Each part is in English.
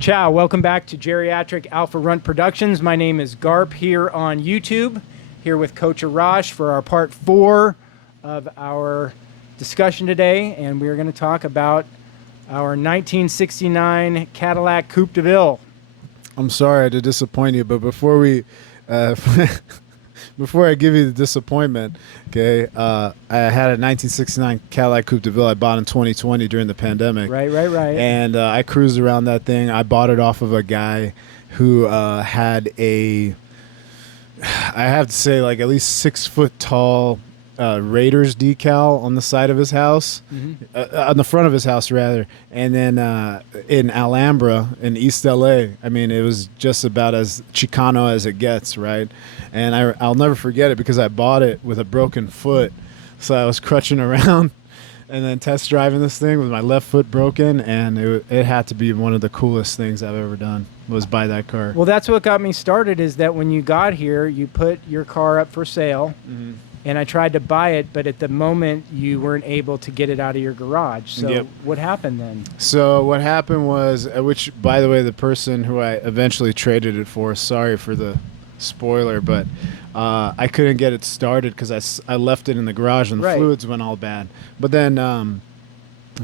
Ciao, welcome back to Geriatric Alpha Runt Productions. My name is Garp here on YouTube, here with Coach Arash for our part 4 of our discussion today, and we are going to talk about our 1969 Cadillac Coupe Deville. I'm sorry to disappoint you, but before I give you the disappointment, okay, I had a 1969 Cadillac Coupe Deville I bought in 2020 during the pandemic. Right. And I cruised around that thing. I bought it off of a guy who had I have to say, like at least 6 foot tall Raiders decal on the side of his house, on the front of his house rather, and then in Alhambra in East LA. I mean, it was just about as Chicano as it gets, right? And I'll never forget it because I bought it with a broken foot, so I was crutching around and then test driving this thing with my left foot broken, and it had to be one of the coolest things I've ever done, was buy that car. Well, that's what got me started, is that when you got here, you put your car up for sale. And I tried to buy it, but at the moment you weren't able to get it out of your garage. So What happened then? So what happened was, which by the way, the person who I eventually traded it for, sorry for the spoiler, but I couldn't get it started because I left it in the garage and the fluids went all bad. But then,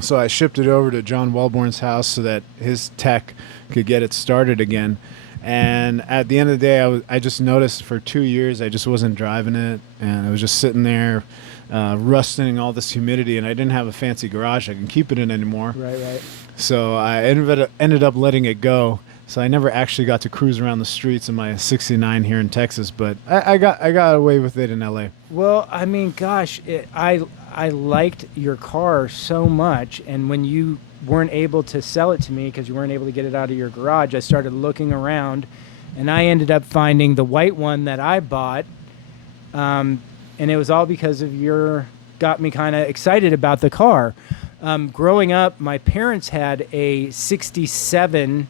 so I shipped it over to John Wellborn's house so that his tech could get it started again. And at the end of the day, I just noticed for 2 years I just wasn't driving it, and it was just sitting there, rusting all this humidity, and I didn't have a fancy garage I can keep it in anymore. Right. So I ended up letting it go. So I never actually got to cruise around the streets in my 69 here in Texas, but I got away with it in LA. Well, I mean, gosh, I liked your car so much, and when you weren't able to sell it to me because you weren't able to get it out of your garage, I started looking around, and I ended up finding the white one that I bought, and it was all because of got me kind of excited about the car. Growing up, my parents had a 67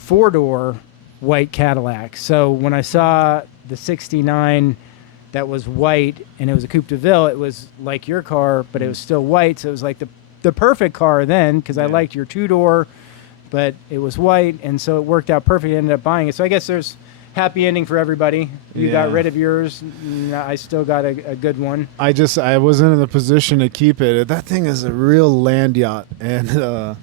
4-door white Cadillac, so when I saw the 69 that was white and it was a Coupe de Ville, it was like your car, but it was still white, so it was like the perfect car then, because I liked your 2-door, but it was white, and so it worked out perfect. I ended up buying it. So I guess there's happy ending for everybody. You got rid of yours. I still got a good one. I wasn't in the position to keep it. That thing is a real land yacht, and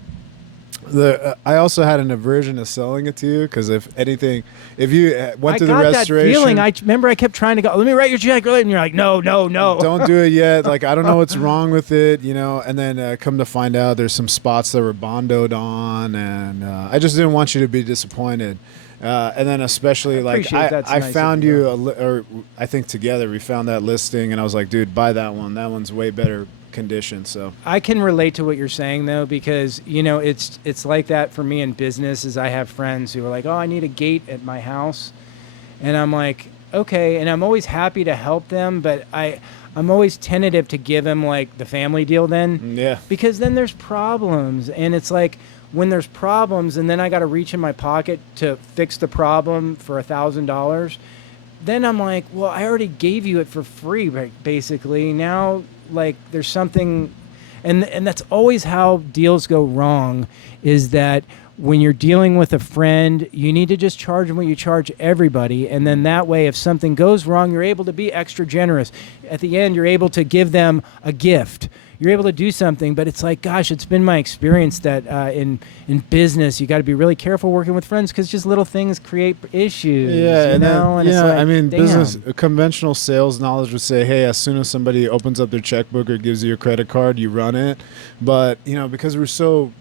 I also had an aversion to selling it to you, because if you went through the restoration, that feeling. I remember I kept trying to go, let me write your check, and you're like, no, don't do it yet. Like, I don't know what's wrong with it, and then come to find out there's some spots that were bondoed on, and I just didn't want you to be disappointed. And then especially I found you, or I think together we found that listing, and I was like, dude, buy that one. That one's way better condition. So I can relate to what you're saying, though, because it's like that for me in business. Is I have friends who are like, oh, I need a gate at my house, and I'm like, okay, and I'm always happy to help them, but I'm always tentative to give them like the family deal then, because then there's problems, and it's like when there's problems and then I got to reach in my pocket to fix the problem for $1,000, then I'm like, well, I already gave you it for free, basically. Now, like, there's something, and that's always how deals go wrong, is that when you're dealing with a friend, you need to just charge them what you charge everybody, and then that way, if something goes wrong, you're able to be extra generous. At the end, you're able to give them a gift. You're able to do something, but it's like, gosh, it's been my experience that in business, you got to be really careful working with friends, because just little things create issues. Yeah, and it's like, I mean, damn. business conventional sales knowledge would say, hey, as soon as somebody opens up their checkbook or gives you a credit card, you run it. But because we're so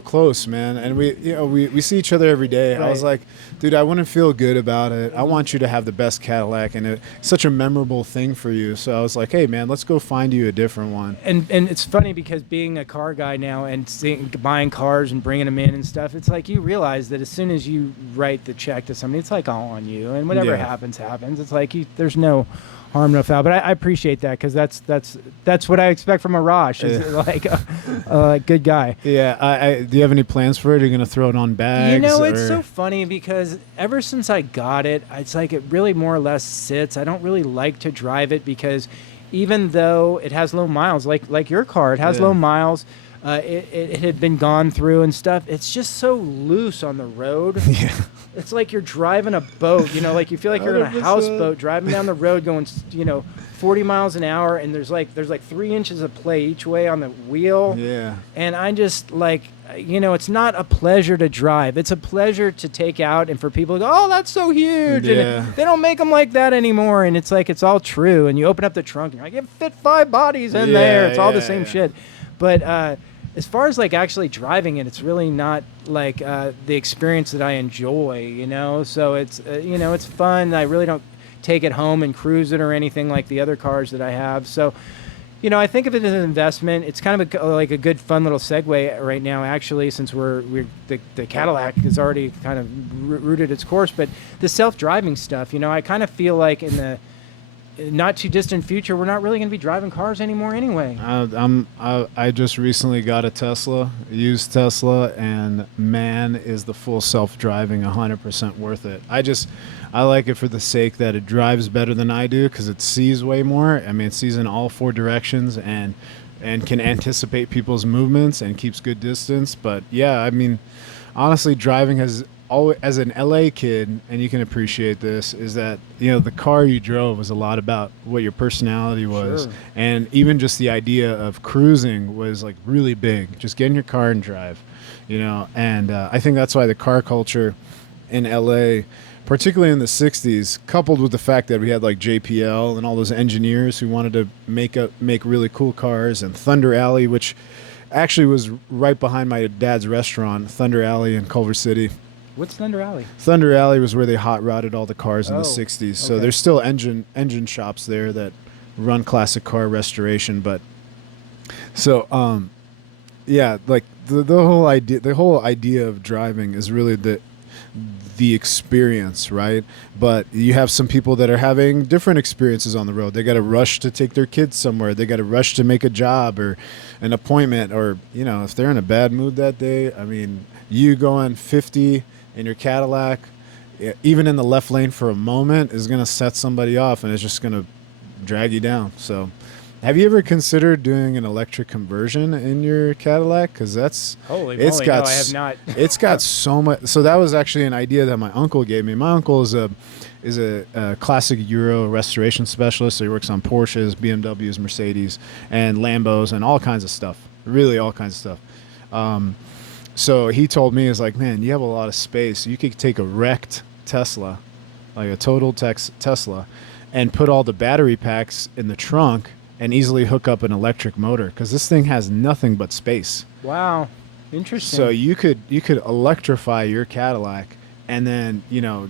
close, man, and we see each other every day. Right. I was like, dude, I wouldn't feel good about it. I want you to have the best Cadillac, and it's such a memorable thing for you. So I was like, hey, man, let's go find you a different one. And it's funny, because being a car guy now and buying cars and bringing them in and stuff, it's like you realize that as soon as you write the check to somebody, it's like all on you, and whatever happens. It's like there's no harm, no foul. But I appreciate that, because that's what I expect from Arash. Is like a good guy. Yeah. Do you have any plans for it? Are you going to throw it on bags? It's so funny, because ever since I got it, it's like it really more or less sits. I don't really like to drive it, because even though it has low miles, like your car, it has low miles. it had been gone through and stuff. It's just so loose on the road. Yeah. It's like you're driving a boat, like you feel like you're in a 100%. houseboat driving down the road going, 40 miles an hour, and there's like 3 inches of play each way on the wheel. Yeah. And I just it's not a pleasure to drive. It's a pleasure to take out and for people to go, oh, that's so huge. Yeah. And they don't make them like that anymore. And it's like, it's all true. And you open up the trunk and you're like, it fit 5 bodies in there. It's all the same shit. But as far as actually driving it, it's really not the experience that I enjoy, So it's, it's fun. I really don't take it home and cruise it or anything like the other cars that I have. So, I think of it as an investment. It's kind of a good, fun little segue right now, actually, since the Cadillac has already kind of rooted its course. But the self-driving stuff, I kind of feel like in the not too distant future, we're not really going to be driving cars anymore anyway. I just recently got a Tesla, a used Tesla, and man, is the full self-driving 100% worth it. I like it for the sake that it drives better than I do because it sees way more. I mean, it sees in all 4 directions and can anticipate people's movements and keeps good distance. But yeah, I mean, honestly, driving has always, as an LA kid, and you can appreciate this, is that the car you drove was a lot about what your personality was. Sure. And even just the idea of cruising was really big. Just get in your car and drive, and I think that's why the car culture in LA, particularly in the 60s, coupled with the fact that we had JPL and all those engineers who wanted to make really cool cars, and Thunder Alley, which actually was right behind my dad's restaurant, Thunder Alley in Culver City. What's Thunder Alley? Thunder Alley was where they hot rodded all the cars in the 60s. So okay. there's still engine shops there that run classic car restoration. But so yeah, the whole idea of driving is really the experience, right? But you have some people that are having different experiences on the road. They got to rush to take their kids somewhere. They got to rush to make a job or an appointment, or if they're in a bad mood that day. I mean, you going 50 in your Cadillac, even in the left lane for a moment, is going to set somebody off, and it's just going to drag you down. So have you ever considered doing an electric conversion in your Cadillac? Because that's holy moly, no, I have not. It's got so much. So that was actually an idea that my uncle gave me. My uncle is a classic Euro restoration specialist. So he works on Porsches, BMWs, Mercedes, and Lambos, and all kinds of stuff. Really, all kinds of stuff. So he told me, man, you have a lot of space. You could take a wrecked Tesla, like a total Tesla, and put all the battery packs in the trunk and easily hook up an electric motor, because this thing has nothing but space. Wow, interesting. So you could electrify your Cadillac and then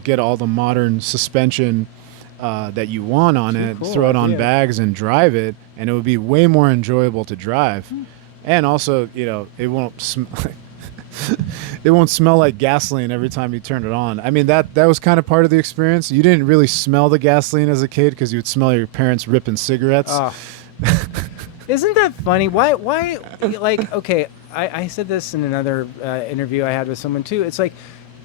get all the modern suspension that you want on it, cool throw it on idea. bags and drive it, and it would be way more enjoyable to drive. And also, it won't it won't smell like gasoline every time you turn it on. I mean, that was kind of part of the experience. You didn't really smell the gasoline as a kid because you would smell your parents ripping cigarettes. Oh. Isn't that funny? Why, okay, I said this in another interview I had with someone too. It's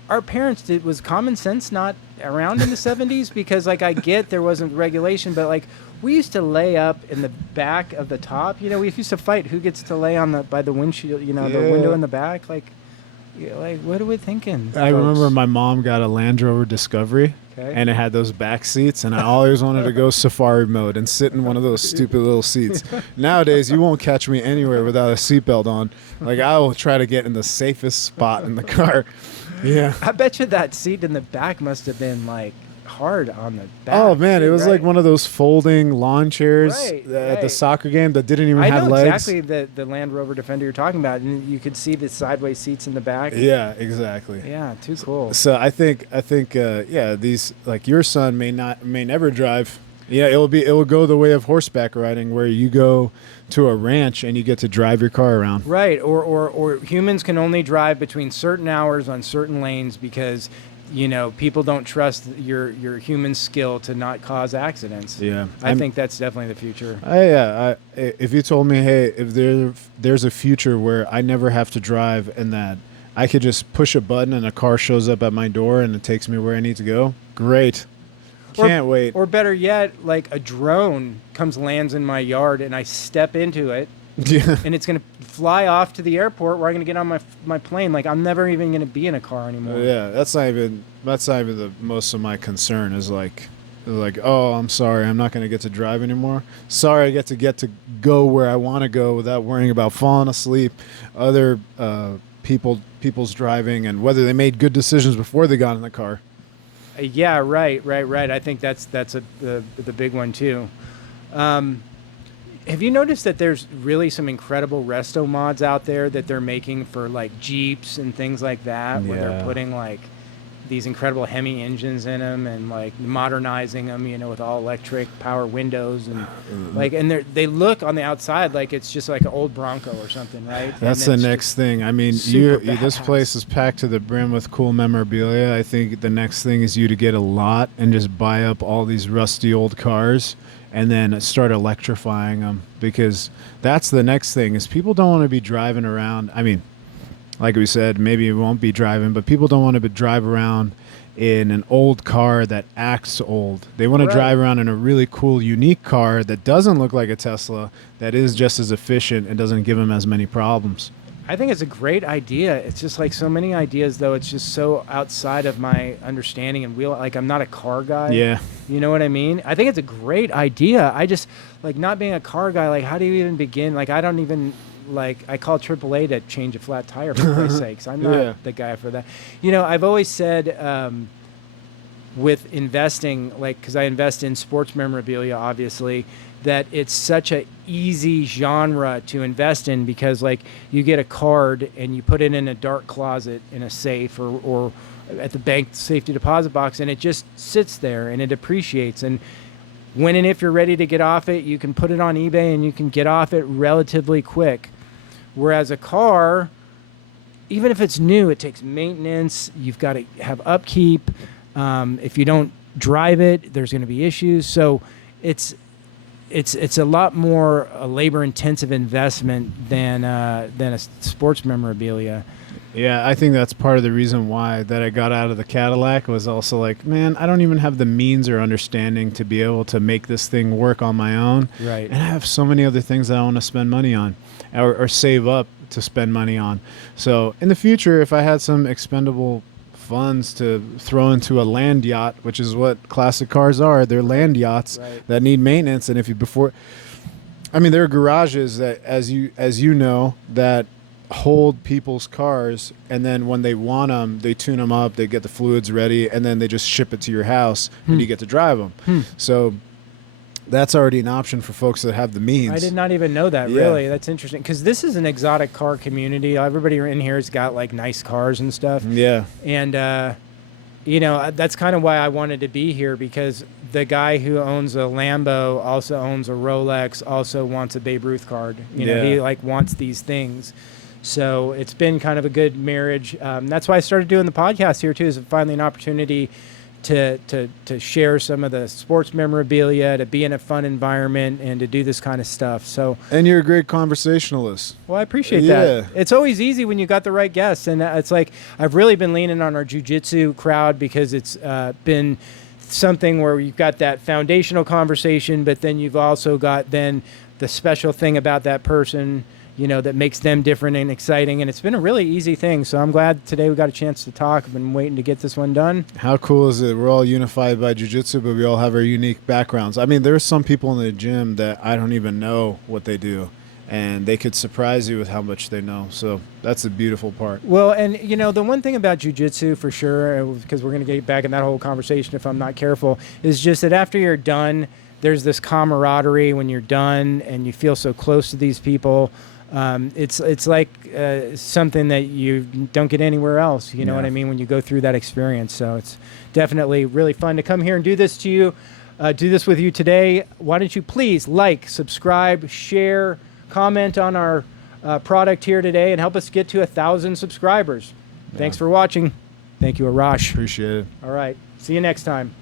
our parents was common sense not around in the 70s? Because I get there wasn't regulation, but we used to lay up in the back of the top. We used to fight who gets to lay by the windshield, the window in the back. What are we thinking? I remember my mom got a Land Rover Discovery, okay, and it had those back seats, and I always wanted to go safari mode and sit in one of those stupid little seats. Nowadays, you won't catch me anywhere without a seatbelt on. I will try to get in the safest spot in the car. Yeah. I bet you that seat in the back must have been hard on the back. Oh man, it was right? like one of those folding lawn chairs Right, at the soccer game that didn't even have know legs. exactly the Land Rover Defender you're talking about, and you could see the sideways seats in the back. Yeah, exactly. Yeah, too cool. So I think yeah, these your son may never drive. Yeah, it will go the way of horseback riding, where you go to a ranch and you get to drive your car around. Right, or humans can only drive between certain hours on certain lanes because people don't trust your human skill to not cause accidents. Yeah, I think that's definitely the future. If you told me, hey, if there's a future where I never have to drive and that I could just push a button and a car shows up at my door and it takes me where I need to go, great. Can't wait. Or better yet, a drone lands in my yard and I step into it, Yeah. and it's going to fly off to the airport where I'm going to get on my plane. Like, I'm never even going to be in a car anymore. Yeah, that's not even the most of my concern is like, oh, I'm sorry, I'm not going to get to drive anymore. Sorry, I get to go where I want to go without worrying about falling asleep, other people's driving, and whether they made good decisions before they got in the car. Yeah, right. I think that's the big one too. Have you noticed that there's really some incredible resto mods out there that they're making for like Jeeps and things like that, where they're putting like these incredible Hemi engines in them and like modernizing them, with all electric power windows and like, and they look on the outside like it's just like an old Bronco or something, right? That's the next thing. I mean, this place is packed to the brim with cool memorabilia. I think the next thing is you to get a lot and just buy up all these rusty old cars and then start electrifying them, because that's the next thing is people don't want to be driving around. I mean, like we said, maybe it won't be driving, but people don't want to drive around in an old car that acts old. They want to drive around in a really cool, unique car that doesn't look like a Tesla, that is just as efficient and doesn't give them as many problems. I think it's a great idea. It's just like so many ideas, though. It's just so outside of my understanding and like I'm not a car guy. Yeah. You know what I mean? I think it's a great idea. I just, like, not being a car guy, like, how do you even begin? Like, I don't even, like, I call AAA to change a flat tire, for Christ's sakes. I'm not the guy for that. I've always said with investing, like, because I invest in sports memorabilia, obviously, that it's such a easy genre to invest in, because like you get a card and you put it in a dark closet in a safe or at the bank safety deposit box, and it just sits there and it appreciates. And when and if you're ready to get off it, you can put it on eBay and you can get off it relatively quick. Whereas a car, even if it's new, it takes maintenance. You've got to have upkeep. If you don't drive it, there's going to be issues. So it's a lot more a labor-intensive investment than a sports memorabilia. Yeah, I think that's part of the reason why that I got out of the Cadillac, was also like, man, I don't even have the means or understanding to be able to make this thing work on my own. Right. And I have so many other things that I want to spend money on or save up to spend money on. So in the future, if I had some expendable funds to throw into a land yacht, which is what classic cars are, they're land yachts that need maintenance. And if you there are garages that, as you know, that hold people's cars, and then when they want them, they tune them up, they get the fluids ready, and then they just ship it to your house and you get to drive them. So that's already an option for folks that have the means. I did not even know that. Really, that's interesting, because this is an exotic car community. Everybody in here has got like nice cars and stuff. Yeah. And that's kind of why I wanted to be here, because the guy who owns a Lambo also owns a Rolex, also wants a Babe Ruth card. He like wants these things. So it's been kind of a good marriage. That's why I started doing the podcast here too, is finally an opportunity to share some of the sports memorabilia, to be in a fun environment, and to do this kind of stuff. So, and you're a great conversationalist. Well, I appreciate that. It's always easy when you got the right guests, and it's like I've really been leaning on our jiu-jitsu crowd, because it's been something where you've got that foundational conversation, but then you've also got then the special thing about that person, that makes them different and exciting. And it's been a really easy thing. So I'm glad today we got a chance to talk. I've been waiting to get this one done. How cool is it? We're all unified by jiu-jitsu, but we all have our unique backgrounds. I mean, there's some people in the gym that I don't even know what they do, and they could surprise you with how much they know. So that's the beautiful part. Well, and the one thing about jiu-jitsu for sure, because we're going to get back in that whole conversation if I'm not careful, is just that after you're done, there's this camaraderie when you're done and you feel so close to these people. It's like something that you don't get anywhere else. You know what I mean? When you go through that experience. So it's definitely really fun to come here and do this to you, do this with you today. Why don't you please like, subscribe, share, comment on our product here today, and help us get to 1,000 subscribers. Thanks for watching. Thank you, Arash. Appreciate it. All right. See you next time.